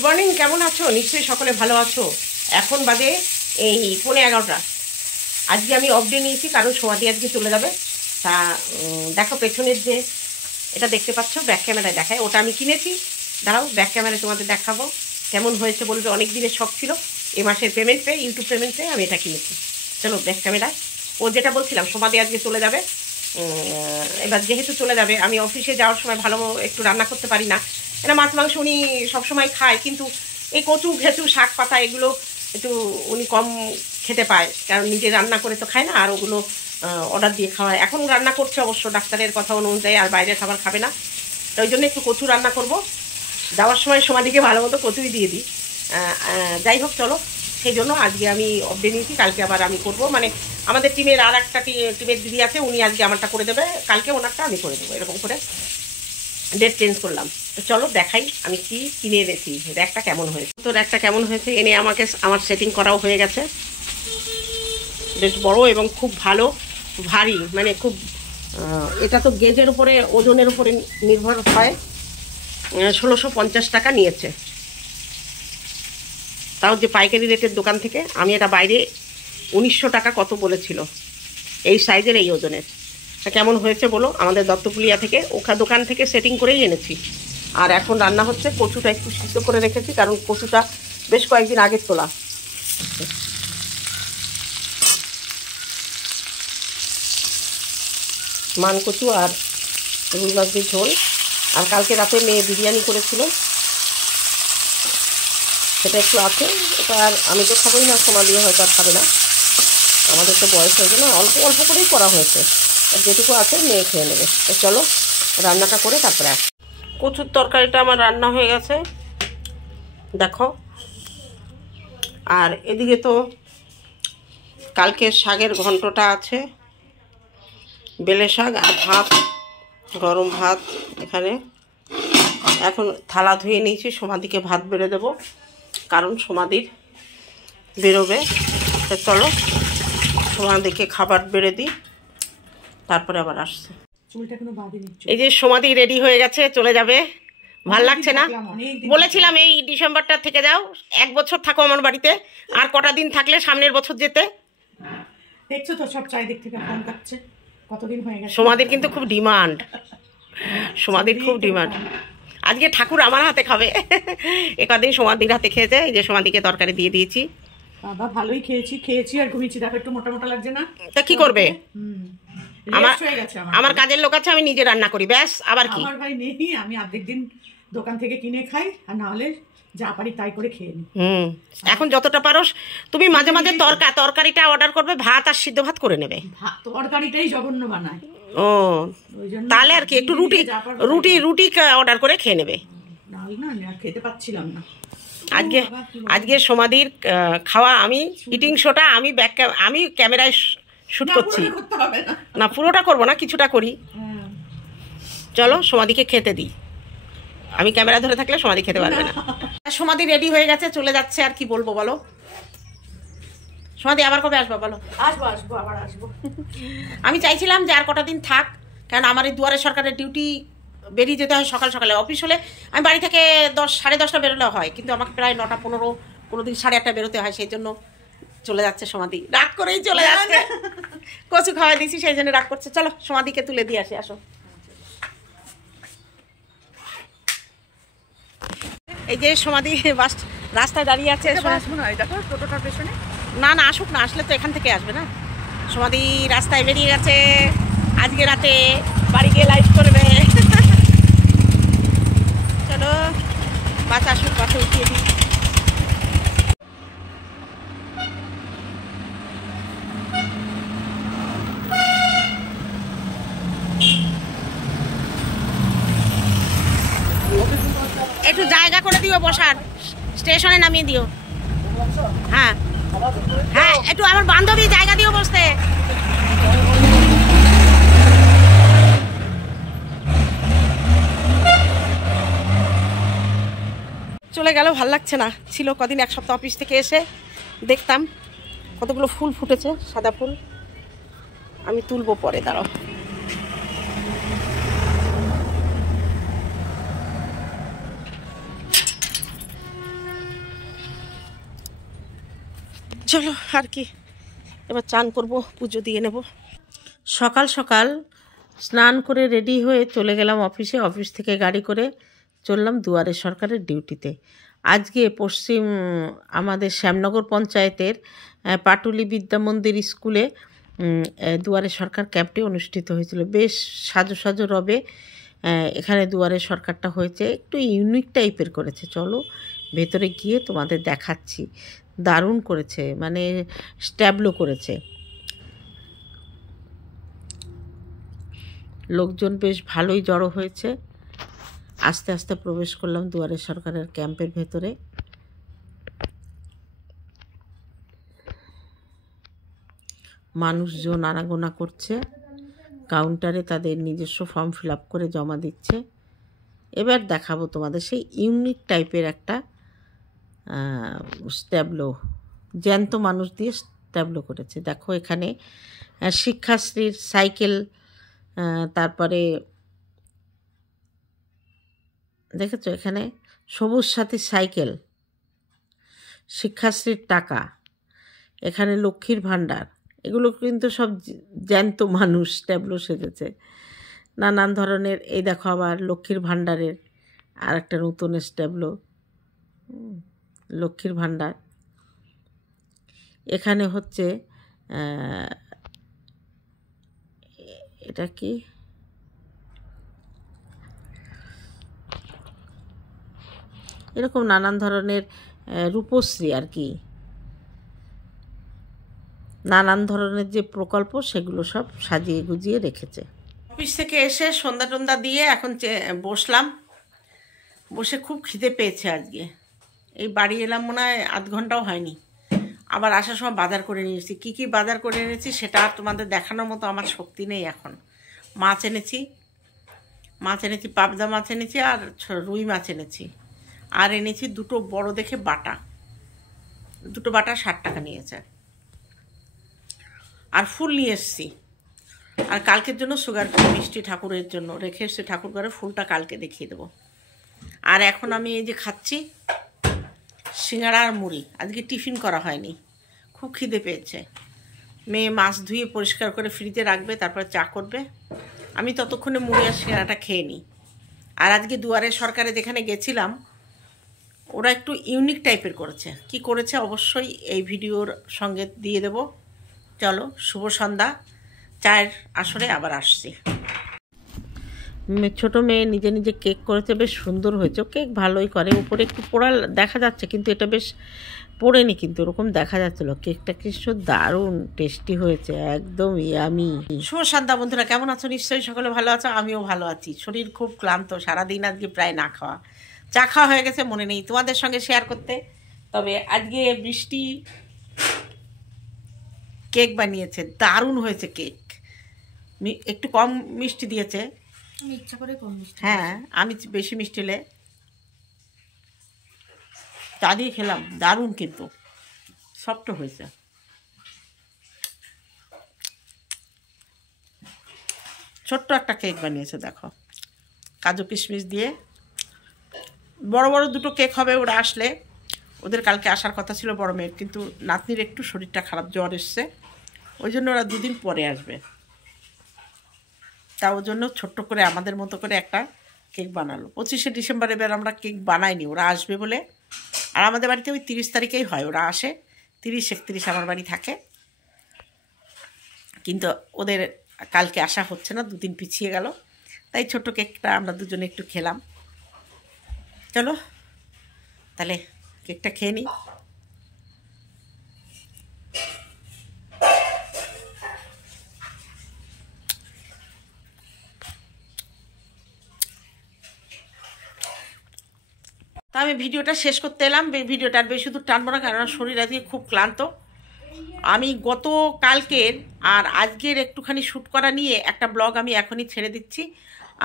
Good morning, কেমন আছো? নিশ্চয়ই সকলে ভালো আছো। এখন বাজে এই 11:15। আজকে আমি অফ ডে নিয়েছি কারণ সোমাদি আজকে চলে যাবে। তা দেখো পেছনের যে এটা দেখতে পাচ্ছ, ব্যাক ক্যামেরায় দেখায়, ওটা আমি কিনেছি। দাঁড়াও ব্যাক ক্যামেরায় তোমাদের দেখাবো কেমন হয়েছে। বলবে অনেক দিনের শখ ছিল, এই মাসের পেমেন্ট পেয়ে, ইউটিউব পেমেন্ট পেয়ে আমি এটা কিনেছি। চলো ব্যাক ক্যামেরায়। ও যেটা বলছিলাম, সোমাদি আজকে চলে যাবে। এবার যেহেতু চলে যাবে, আমি অফিসে যাওয়ার সময় ভালো একটু রান্না করতে পারি না। এটা মাছ মাংস উনি সবসময় খায়, কিন্তু এই কচু ঘেঁচু শাক পাতা এগুলো একটু উনি কম খেতে পায়, কারণ নিজে রান্না করে তো খায় না, আর ওগুলো অর্ডার দিয়ে খাওয়ায়। এখন রান্না করছে অবশ্য ডাক্তারের কথা অনুযায়ী, আর বাইরের খাবার খাবে না। তো ওই জন্য একটু কচু রান্না করব। যাওয়ার সময় সমাধিকে ভালো মতো কচুই দিয়ে দিই। যাই হোক চলো, সেই জন্য আজকে আমি অফ ডে নিয়েছি। কালকে আবার আমি করব, মানে আমাদের টিমের আর একটা টিমের দিদি আছে, উনি আজকে আমারটা করে দেবে, কালকে ওনারটা আমি করে দেবো, এরকম করে ডেট চেঞ্জ করলাম। তো চলো দেখাই আমি কি কিনে এনেছি, র্যাকটা কেমন হয়েছে। তো র্যাকটা কেমন হয়েছে এনে আমার সেটিং করাও হয়ে গেছে। বেশ বড় এবং খুব ভালো, ভারী, মানে খুব এটা তো গেজের উপরে, ওজনের উপরে নির্ভর হয়। 1650 টাকা নিয়েছে, তাও যে পাইকারি রেটের দোকান থেকে। আমি এটা বাইরে 1900 টাকা কত বলেছিল, এই সাইজের এই ওজনের। তা কেমন হয়েছে বলো। আমাদের দত্তপুলিয়া থেকে, দোকান থেকে সেটিং করেই এনেছি। আর এখন রান্না হচ্ছে। কচুটা একটু সিদ্ধ করে রেখেছি, কারণ কচুটা বেশ কয়েকদিন আগের তোলা। মান কচু আর রুই মাছ দিয়ে ঝোল। আর কালকে রাতে মেয়ে বিরিয়ানি করেছিল, সেটা একটু আছে। এটা আর আমি তো খাবোই না, সোমা দিয়ে হয়তো আর খাবে না, আমাদের তো বয়স হয়েছে না, অল্প অল্প করেই করা হয়েছে। আর যেটুকু আছে মেয়ে খেয়ে নেবে। তো চলো রান্নাটা করে তারপরে আস। কচুর তরকারিটা আমার রান্না হয়ে গেছে দেখো। আর এদিকে তো কালকের শাকের ঘন্টটা আছে, বেলে শাক আর ভাত, গরম ভাত এখানে। এখন থালা ধুয়ে নিয়েছি, সোমাদিকে ভাত বেড়ে দেবো, কারণ সোমাদির বেরোবে। তো চলো সোমাদিকে খাবার বেড়ে দিই, তারপরে আবার আসছে। এই যে সোমাদি রেডি হয়ে গেছে, চলে যাবে। ভাল লাগছে না? বলেছিলাম এই ডিসেম্বরটা থেকে যাও, 1 বছর থাকো আমার বাড়িতে, আর কটা দিন থাকলে সামনের বছর যেতে। দেখছো তো সব চারিদিক থেকে ফোন কাটছে, কতদিন হয়ে গেছে। সোমাদির কিন্তু খুব ডিমান্ড, সোমাদির খুব ডিমান্ড। আজকে ঠাকুর আমার হাতে খাবে। একদিন সোমাদির হাতে খেয়েছে। এই যে সোমাদিকে তরকারি দিয়ে দিয়েছি। বাবা ভালোই খেয়েছি আর ঘুমিয়েছি। দেখো একটু মোটা মোটা লাগছে না? তা কি করবে, আমার কাজের লোক আছে, আমি নিজে রান্না করি, ব্যাস। আবার কি, আমার ভাই নেই, আমি অর্ধেক দিন দোকান থেকে কিনে খাই, আর না হলে যা পারি তাই করে খেয়ে নিই। এখন যতটা পারো তুমি মাঝে মাঝে তরকারিটা অর্ডার করবে, ভাত আর সিদ্ধ ভাত করে নেবে। তরকারিটাই জঘন্য বানায়। ও তাহলে আর কি, একটু রুটি অর্ডার করে খেয়ে নেবে। না খেতে পাচ্ছিলাম না আজকে সোমাদির খাওয়া, আমি ইটিং শোটা আমি ক্যামেরায় শুট করছি না, পুরোটা করবো না, কিছুটা করি। চলো সোমাদিকে খেতে দিই, আমি ক্যামেরা ধরে থাকলে সোমাদি খেতে পারবে না। সোমাদি রেডি হয়ে গেছে, চলে যাচ্ছে। আর কি বলবো বলো। সোমাদি আবার কবে আসবো বলো? আসবো আবার আসবো। আমি চাইছিলাম যে আর কটা দিন থাক, কারণ আমার এই দুয়ারে সরকারের ডিউটি বেরিয়ে যেতে হয় সকাল সকালে। অফিস হলে আমি বাড়ি থেকে 10-10:30 বেরোলে হয়, কিন্তু আমাকে প্রায় 9:15, কোনোদিন 8:30 বেরোতে হয়। সেই জন্য চলে যাচ্ছে সোমাদি, রাগ করেই চলে যাচ্ছে। কচু খাওয়াই দিয়েছি, সেই জন্য রাগ করছে। চলো সোমাদিকে তুলে দিয়ে আসি, আসো। এই যে সোমাদি বাস রাস্তায় দাঁড়িয়ে আছে। না না আসুক না, আসলে তো এখান থেকে আসবে না। সোমাদি রাস্তায় বেরিয়ে গেছে, আজকে রাতে বাড়ি গিয়ে লাইভ করবে। চলো বাস আসুক, বাসে উঠিয়ে দিই। একটু জায়গা করে দিও বসার, স্টেশনে নামিয়ে দিও। হ্যাঁ হ্যাঁ, একটু আমার বান্ধবী জায়গা দিও বসতে। চলে গেল, ভাল লাগছে না। ছিল কদিন, 1 সপ্তাহ অফিস থেকে এসে দেখতাম কতগুলো ফুল ফুটেছে, সাদা ফুল। আমি তুলবো পরে, দাঁড়াও। চলো আর কি, এবার চান করব, পুজো দিয়ে নেব। সকাল সকাল স্নান করে রেডি হয়ে চলে গেলাম অফিসে। অফিস থেকে গাড়ি করে চললাম দুয়ারে সরকারের ডিউটিতে। আজকে আমাদের শ্যামনগর পঞ্চায়েতের পাটুলি বিদ্যা মন্দির স্কুলে দুয়ারে সরকার ক্যাম্পটি অনুষ্ঠিত হয়েছিল। বেশ সাজো সাজো রবে এখানে দুয়ারে সরকারটা হয়েছে, একটু ইউনিক টাইপের করেছে। চলো ভেতরে গিয়ে তোমাদের দেখাচ্ছি। দারুণ করেছে, মানে স্ট্যাবলো করেছে। লোকজন বেশ ভালোই জড়ো হয়েছে। আস্তে আস্তে প্রবেশ করলাম দুয়ারে সরকারের ক্যাম্পের ভেতরে। মানুষজন আনাগোনা করছে, কাউন্টারে তাদের নিজস্ব ফর্ম ফিল আপ করে জমা দিচ্ছে। এবার দেখাবো তোমাদের সেই ইউনিক টাইপের একটা স্ট্যাবলো, জ্যান্ত মানুষ দিয়ে স্ট্যাবলো করেছে। দেখো এখানে শিক্ষাশ্রীর সাইকেল, তারপরে দেখেছো এখানে সবুজ সাথী সাইকেল, শিক্ষাশ্রীর টাকা, এখানে লক্ষ্মীর ভাণ্ডার, এগুলো কিন্তু সব জ্যান্ত মানুষ ট্যাবলো সেজেছে নানান ধরনের। এই দেখো আবার লক্ষ্মীর ভাণ্ডারের আর একটা নতুন স্ট্যাবলো, লক্ষ্মীর ভাণ্ডার। এখানে হচ্ছে এটা কি, এরকম নানান ধরনের রূপশ্রী আর কি, নানান ধরনের যে প্রকল্প সেগুলো সব সাজিয়ে গুজিয়ে রেখেছে। অফিস থেকে এসে সন্ধ্যা টন্ধা দিয়ে এখন বসলাম। বসে খুব খিদে পেয়েছে আজকে। এই বাড়ি এলাম মনে হয় আধ ঘন্টাও হয়নি। আবার আসার সময় বাজার করে নিয়েছি। কী কী বাজার করে এনেছি সেটা আর তোমাদের দেখানোর মতো আমার শক্তি নেই এখন। মাছ এনেছি, পাবদা মাছ এনেছি, আর রুই মাছ এনেছি, আর এনেছি দুটো বড় দেখে বাটা। দুটো বাটা 60 টাকা নিয়েছে। আর ফুল নিয়ে এসছি, আর কালকের জন্য সুগার মিষ্টি ঠাকুরের জন্য রেখে এসছি ঠাকুর ঘরে। ফুলটা কালকে দেখিয়ে দেবো। আর এখন আমি এই যে খাচ্ছি সিঙ্গাড়া আর মুড়ি। আজকে টিফিন করা হয়নি, খুব খিদে পেয়েছে। মেয়ে মাছ ধুয়ে পরিষ্কার করে ফ্রিজে রাখবে, তারপরে চা করবে। আমি ততক্ষণে মুড়ি আর সিঙ্গাড়াটা খেয়ে নিই। আর আজকে দুয়ারে সরকারে যেখানে গেছিলাম, ওরা একটু ইউনিক টাইপের করেছে। কি করেছে অবশ্যই এই ভিডিওর সঙ্গে দিয়ে দেব। চলো, শুভ সন্ধ্যা। চায়ের আসরে আবার আসছি। ছোটো মেয়ে নিজে নিজে কেক করেছে, বেশ সুন্দর হয়েছে। কেক ভালোই করে, উপরে একটু পোড়া দেখা যাচ্ছে, কিন্তু এটা বেশ পড়েনি, কিন্তু ওরকম দেখা যাচ্ছিলো। কেকটা কিছু দারুণ টেস্টি হয়েছে, একদম ইয়ামি। শুভ সন্ধ্যা বন্ধুরা, কেমন আছো? নিশ্চয়ই সকলে ভালো আছো, আমিও ভালো আছি। শরীর খুব ক্লান্ত, সারাদিন আজকে প্রায় না খাওয়া। চা খাওয়া হয়ে গেছে, মনে নেই তোমাদের সঙ্গে শেয়ার করতে। তবে আজকে বৃষ্টি কেক বানিয়েছে, দারুণ হয়েছে কেক। একটু কম মিষ্টি দিয়েছে, আমি ইচ্ছা করে কম মিষ্টি। হ্যাঁ, আমি বেশি মিষ্টি হলে চা দিয়ে খেলাম, দারুণ, কিন্তু সফট হয়েছে। ছোট্ট একটা কেক বানিয়েছে দেখো, কাজু কিশমিশ দিয়ে। বড় বড় দুটো কেক হবে ওরা আসলে। ওদের কালকে আসার কথা ছিল বড় মেয়ের, কিন্তু নাতনির একটু শরীরটা খারাপ, জ্বর এসছে, ওই জন্য ওরা 2 দিন পরে আসবে। তা ওর জন্য ছোট্ট করে আমাদের মতো করে একটা কেক বানালো। 25শে ডিসেম্বর এবার আমরা কেক বানাইনি, ওরা আসবে বলে। আর আমাদের বাড়িতে ওই 30 তারিখেই হয়, ওরা আসে। 30, 31 আমার বাড়ি থাকে, কিন্তু ওদের কালকে আসা হচ্ছে না, 2 দিন পিছিয়ে গেল। তাই ছোট্ট কেকটা আমরা দুজনে একটু খেলাম। চলো তাহলে কেকটা খেয়ে নিই। তা আমি ভিডিওটা শেষ করতে এলাম। ভিডিওটা আর বেশি দূর টানবো না, কারণ শরীর আজকে খুব ক্লান্ত। আমি গত কালকের আর আজকের একটুখানি শ্যুট করা নিয়ে একটা ব্লগ আমি এখনই ছেড়ে দিচ্ছি।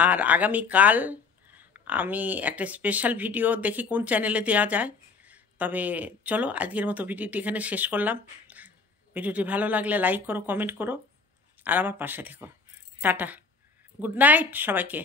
আর আগামীকাল আমি একটা স্পেশাল ভিডিও দেখি কোন চ্যানেলে দেওয়া যায়। তবে চলো আজকের মতো ভিডিওটি এখানে শেষ করলাম। ভিডিওটি ভালো লাগলে লাইক করো, কমেন্ট করো, আর আমার পাশে থেকো। টাটা, গুড নাইট সবাইকে।